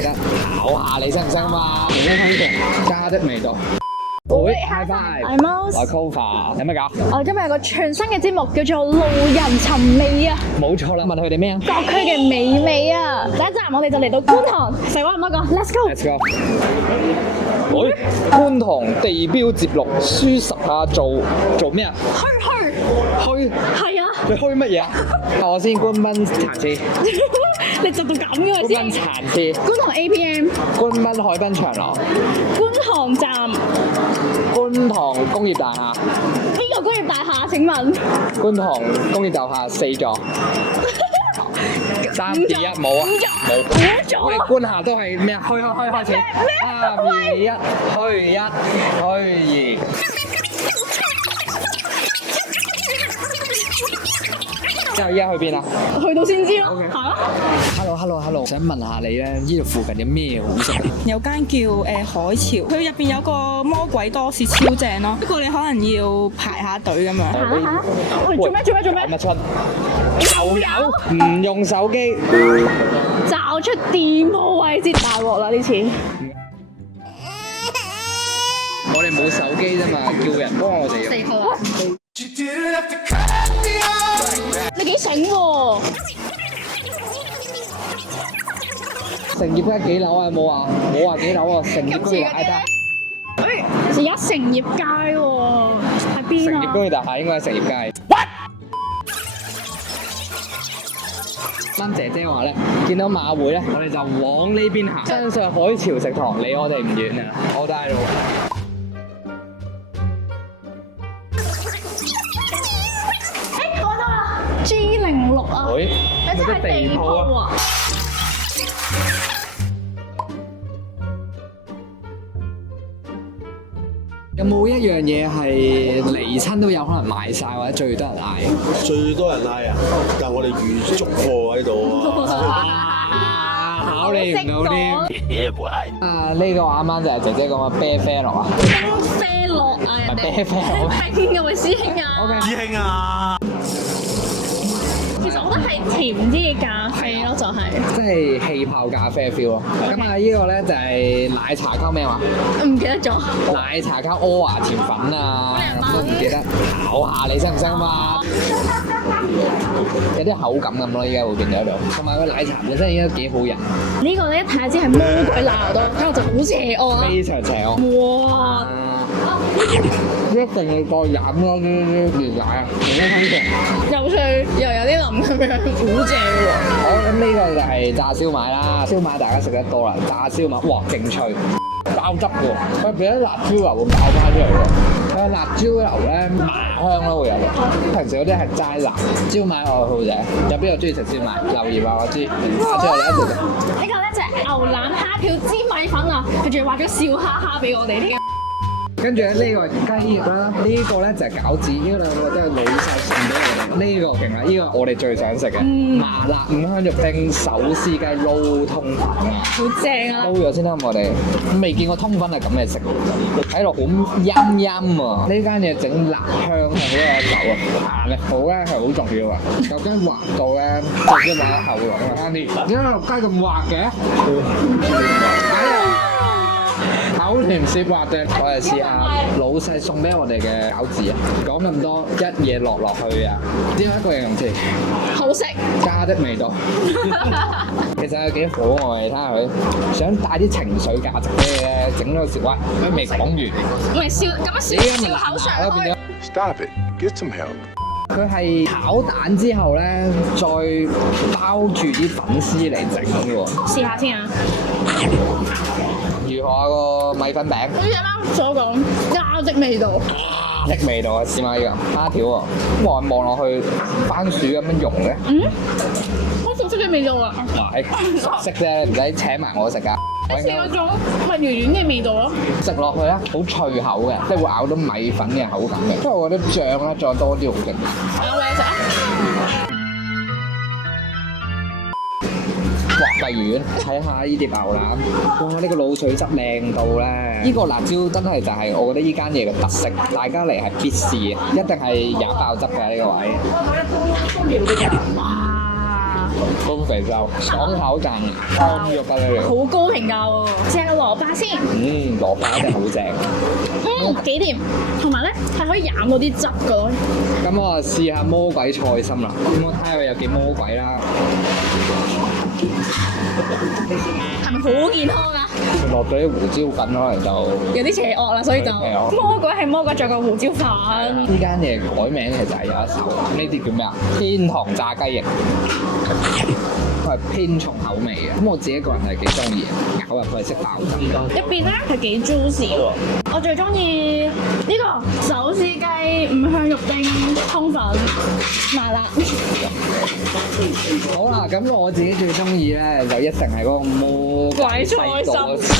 記得考下你識唔識啊嘛？紅番茄家的味道。會 high five， I'm Mouse， 我係 Cofa， 有咩搞？我今日有個全新嘅節目叫做路人尋味啊！冇錯啦，問佢哋咩啊？各區嘅美味啊！第一站我哋就嚟到觀塘，廢話唔多講 ，Let's go！ Let's go！ 喂，觀塘地標節錄，舒適下做咩啊？去係啊！你去乜嘢啊？我先官賓茶廁，你做到咁嘅官賓先？茶廁，觀塘 APM，官賓海濱長廊，觀塘站，觀塘工業大廈，邊個工業大廈？請問？觀塘工業大廈4座。3、2、1冇啊！冇。我哋觀下都係咩啊？開始。3、2、1，去2。之後依家去邊啊？去到先知咯， OK 係啊！ Hello，想問下你咧，呢度附近有咩好食？有間叫海潮，佢入邊有個魔鬼多士超正咯，不過你可能要排下隊咁樣。行啦！喂，做咩？乜春？又有唔用手機？找出店鋪位置，大鑊啦呢次！我哋冇手機啫嘛，叫人幫我哋用。4號啊！你幾醒喎？成業街幾樓啊？有冇啊？冇話幾樓啊？成業工業大廈。而家成業街喎，喺邊成業工啊？業大廈應該喺成業街。啱姐姐話咧，見到馬會咧，我哋就往呢邊行。真上海潮食堂離我哋唔遠啊，好大路。誒，我到啦！G06啊！喂，你真係地鋪啊！有冇一樣嘢係嚟親都有可能賣晒，或者最多人嗌？最多人嗌啊！但係我哋預足貨喺度啊！考你唔到添。啊，呢個啱啱就係姐姐講嘅啤啡樂啊！冰啡樂啊！人哋啤啡樂。冰嘅喎，師兄啊！師兄啊！其實我覺得係甜啲嘅咖啡咯，就係即係氣泡咖啡 feel 咯。咁啊，呢個咧就係奶茶溝咩話？唔記得咗。奶茶溝阿華甜粉啊，咁都唔記得。考下你識唔識啊嘛？有啲口感咁咯，依家會變咗喺度。同埋個奶茶本身應該幾好飲，呢個咧一睇下知係魔鬼鬧到，跟住就好邪惡啊！非常邪惡。哇！一定要過飲咯，啲椰奶啊，同啲番茄。有趣又有啲腍咁樣，好正喎！好，咁呢個就係炸燒賣啦。燒賣大家食得多啦，炸燒賣哇勁脆，爆汁喎，佢變咗辣椒油會爆翻出嚟喎。佢辣椒油咧麻香咯會有，平時嗰啲係齋辣。燒賣愛好者有邊個中意食燒賣？留言話我知，下次我哋一齊食。呢個咧就係牛腩蝦條芝米粉啊，佢仲要畫咗笑哈哈俾我哋添。跟住咧呢個係雞翼啦，呢個咧就係餃子，呢兩個都係女婿送俾我哋。呢個勁啦，呢個我哋最想食嘅麻辣五香肉丁手撕雞撈通粉啊！好正啊！撈咗先啦，我哋未見過通粉係咁嘅食，睇落好陰陰啊！呢間嘢整辣香係好有手啊，彈力好咧係好重要啊！有間滑到咧，直接話喉嚨啊啱啲，點解落雞咁滑嘅？口甜舌滑嘅，我哋試下老細送俾我哋嘅餃子啊！講咁多，一嘢落去啊！點解一個形容詞？好食。家的味道。其實有幾可愛，睇下佢想帶啲情緒價值俾你咧，整咗個笑話，佢未講完。唔係笑咁樣笑口上開。 Stop it! Get some help! 佢係炒蛋之後咧，再包住啲粉絲嚟整嘅喎。試下先啊！如何啊個米粉餅？好似啱啱所講家的味道。的味道啊！試下呢個蝦條喎，望落去番薯咁樣溶嘅。好熟悉嘅味道啊！係熟悉啫，唔使請埋我食㗎。似嗰種蜜魚丸嘅味道咯。食落去咧，好脆口嘅，即係會咬到米粉嘅口感嘅。不過我覺得醬咧再多啲好勁。有冇嘢食啊？哇！荔園，睇下呢碟牛腩，哇！呢個滷水汁靚到咧，呢個辣椒真係就係我覺得呢間嘢嘅特色，大家嚟係必試嘅，一定係飲爆汁嘅呢個位。哇！高肥瘦，爽口彈，湯肉不得了。好高評價喎！試下個蘿蔔先，蘿蔔一定好正。幾甜，同埋咧係可以飲嗰啲汁噶咯。咁我試下魔鬼菜心啦，咁我睇下佢有幾魔鬼啦。係咪好健康啊？落咗啲胡椒粉，可能就有啲邪惡啦，所以就邪惡魔鬼係魔鬼，仲有個胡椒粉。呢間嘢改名其實係有一手，呢啲叫咩啊？天堂炸雞翼，佢係偏重口味嘅。咁我自己個人係幾中意，咬入去識爆汁。入邊咧係幾 juicy 喎。我最中意呢個手撕雞五香肉丁通粉麻辣。好啦，咁我自己最中意咧就一定係嗰個魔鬼西多士，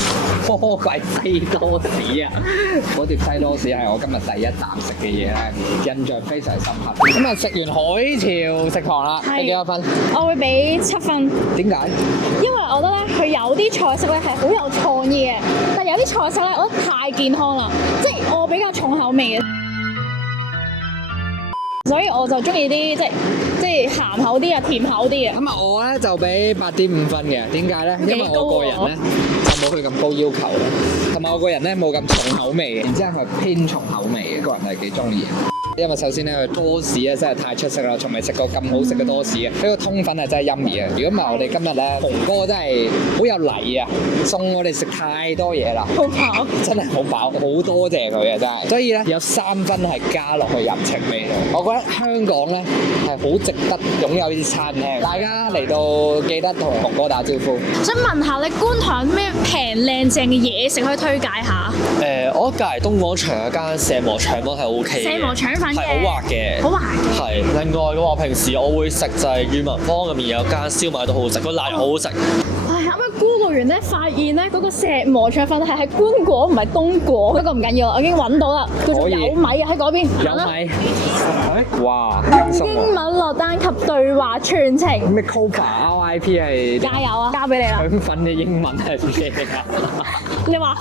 魔鬼西多士啊！嗰碟西多士係我今日第一啖食嘅嘢咧，印象非常深刻。咁啊，食完海潮食堂啦，俾幾多分？我會俾7分。點解？因為我覺得咧，佢有啲菜式咧係好有創意嘅，但係有啲菜式咧，我覺得太健康啦，即係我比較重口味嘅，所以我就中意啲即係鹹口啲啊、甜口啲嘅。咁啊，我咧就俾8.5分嘅。點解咧？因為我個人咧就冇佢咁高要求啦，同埋我個人咧冇咁重口味嘅，然之後佢偏重口味嘅，個人係幾中意。因為首先咧，佢多士咧真係太出色啦，從未食過咁好食嘅多士嘅。呢個通粉係真係陰義啊！如果唔係我哋今日咧，紅哥真係好有禮啊，送我哋食太多嘢啦，好飽，真係好飽，好多謝佢啊！真係，所以咧有3分係加落去人情味度。我覺得香港咧係好值得擁有呢啲餐廳，大家嚟到記得同紅哥打招呼。想問下你觀塘咩平靚正嘅嘢食可以推介下？我隔離東廣場有間石磨腸粉係 O K 嘅，石磨腸粉嘅，係好滑嘅，好滑。係。另外嘅話，平時我會食就係裕民坊入面有間燒賣都好好食，個辣又好好食。唉，啱啱 Google 完咧，發現咧嗰個石磨腸粉係喺觀果唔係東果，不過唔緊要啦，我已經揾到啦，叫做有米啊喺嗰邊。有米，哇，輕鬆英文落單及對話全程。咩 Copa RIP 係加油啊！交俾你啦。腸粉嘅英文係咩啊？你話？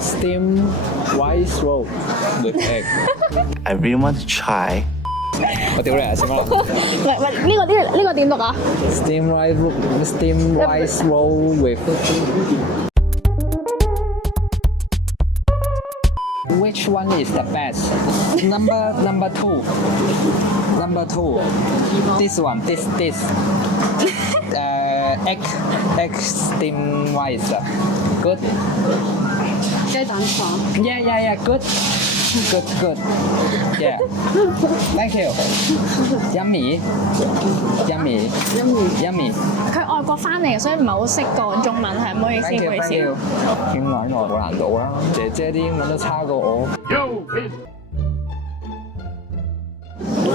Steamed rice roll with egg。 I really want to try. 我屌你啊！食乜？喂，呢個點讀啊 Steamed rice roll with。Which one is the best? Number two. Number two. This one. This. Egg steamed rice. Good. 雞蛋飯。Yeah. Good. Yeah. Thank you. Yummy. 佢外國翻嚟，所以唔係好識講中文，係唔好意思，唔好意思。英文我好難度啦，姐姐啲英文都差過我。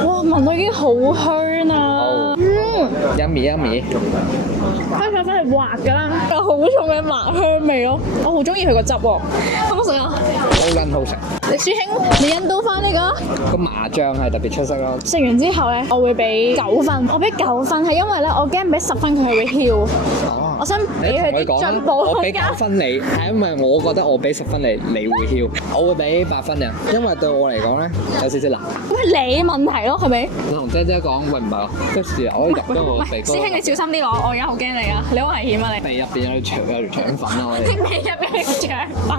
哇，聞到已經好香啦。Yummy。香腸粉係滑㗎啦，有好重嘅麻香味咯。我好中意佢個汁喎，好唔好食啊？好撚好食。李書兄，你印到翻呢個？個麻醬係特別出色咯。食完之後咧，我會俾9分。我俾9分係因為咧，我驚俾10分佢係會囂。哦，我想俾佢啲進步我俾空間。 9分你，係因為我覺得我俾10分你，你會囂。我會俾8分嘅，因為對我嚟講咧有少少難。喂，你問題咯，係咪？我同姐姐講，喂唔係，即時我入咗我鼻哥。師兄你小心啲攞，我而家好驚你啊！你好危險啊你。鼻入邊有條腸粉啊！我哋。鼻入邊有腸粉。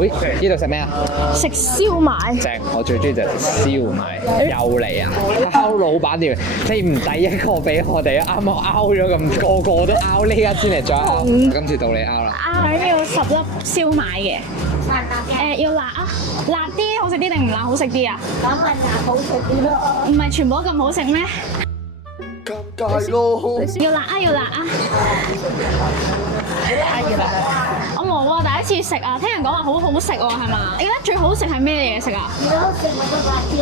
喂，呢度食咩啊？食燒賣。正，我最中意就係燒賣。又嚟啊！拗老闆條，你唔第一個俾我哋，啱啱拗咗咁，個個都拗，呢家先嚟再拗。今次到你拗啦。想要10粒燒賣嘅。要辣啊！辣啲好食啲定唔辣好食啲啊？梗係辣好食啲咯。唔係全部都咁好食咩？尷尬咯。要辣啊！要辣啊！我冇啊，第一次食啊，聽人講話好好食喎，係嘛？你覺得最好食係咩嘢食啊？最好食咪個辣椒。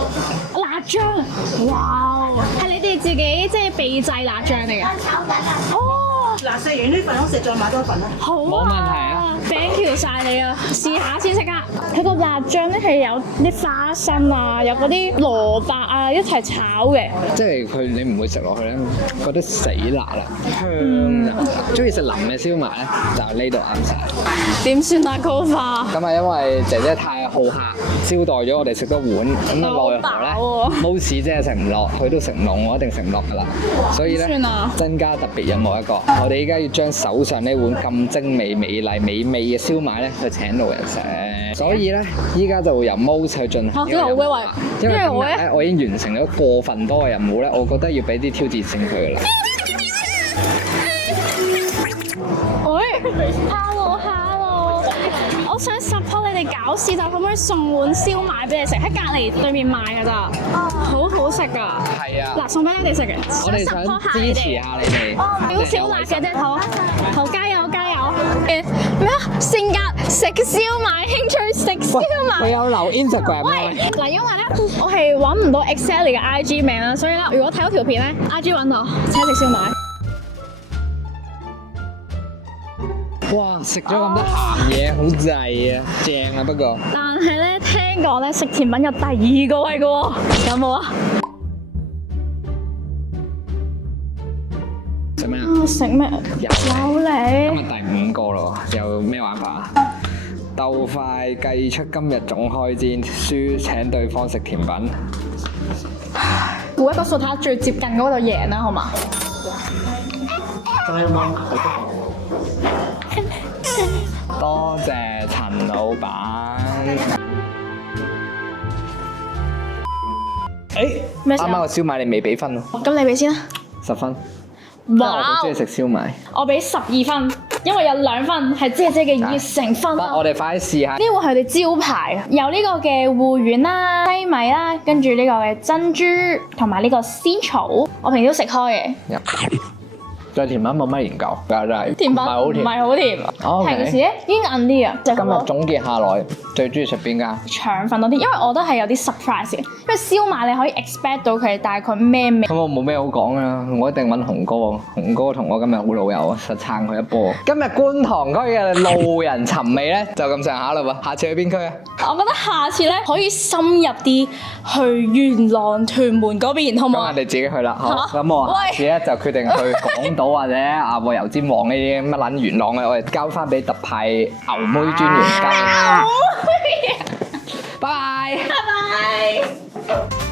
辣醬，哇！係你哋自己即係秘製辣醬嚟嘅。炒緊啊！哦，嗱，食完呢份，我食再買多份啦。好啊。冇問題啊。，thank you 晒你啊！試下先食啊！佢個辣醬咧係有啲花生啊，有嗰啲蘿蔔啊一齊炒嘅。即係佢你唔會食落去咧，覺得死辣啦，香啊！中意食腍嘅燒賣咧，就呢度啱晒。點算啊，高花？咁啊，因為姐姐太好客，招待咗我哋食多碗，咁啊奈何咧好飽喎冇事真係食唔落，佢都食唔落，我一定食唔落噶啦。所以咧點算啊增加特別任務一個，我哋依家要將手上呢碗咁精美、美麗、美味嘅燒賣咧，去請路人食。所以咧，依家就會由 Mose 去進行呢個任務啦。因為今日咧，我已經完成咗過分多嘅任務咧，我覺得要俾啲挑戰性佢噶啦。喂，hello，我想 support 你哋搞事，就可唔可以送碗燒賣俾你食？喺隔離對面賣㗎咋，好好食㗎。係啊，嗱，送俾你哋食嘅，我哋想 support 支持下你哋。少少辣嘅啫，好加油加油！咩啊？性格食燒賣，興趣食燒佢賣。有留 Instagram 喂，啊！嗱，因為咧，我係揾唔到 Excel 嘅 IG 名啦，所以咧，如果睇到條片咧，IG 揾我，請食燒賣。哇！食咗咁多鹹嘢，好滯啊，正啊不過。但係咧，聽講咧食甜品有第二個位嘅喎，有冇啊？食咩啊？食咩？有今你。日第5個咯，有咩玩法啊？鬥快計出今日總開戰，輸請對方食甜品。估一個數睇下最接近嗰個就贏啦，好嘛？多謝陳老闆。咩事啊啱啱個燒賣你未俾分喎咁你俾先啦。 ，10分。因為我哇好！中意食燒賣。我俾12分，因為有2分係姐姐嘅熱誠分啊。我哋快啲試下。呢個係佢哋招牌，有呢個嘅芋圓啦、西米啦，跟住呢個嘅珍珠同埋呢個仙草，我平時都食開嘅。對甜品冇乜研究，真係甜品唔係好甜。唔係好甜， OK 平時咧已經硬啲啊。就係今日嗰個總結下來，最中意食邊間？腸粉多啲，因為我覺得係有啲 surprise 嘅，因為燒賣你可以 expect 到佢大概咩味。咁我冇咩好講啦，我一定揾紅哥。紅哥同我今日好老友啊，實撐佢一波。今日觀塘區嘅路人尋味咧，就咁上下啦喎。下次去邊區啊？我覺得下次咧可以深入啲去元朗屯門嗰邊，好唔好啊咁我哋？自己去啦，好。嚇咁我下喂次咧就決定去港島或者啊油尖旺呢啲乜撚元朗嘅，我哋交翻俾特派牛妹專員交。拜拜。拜拜。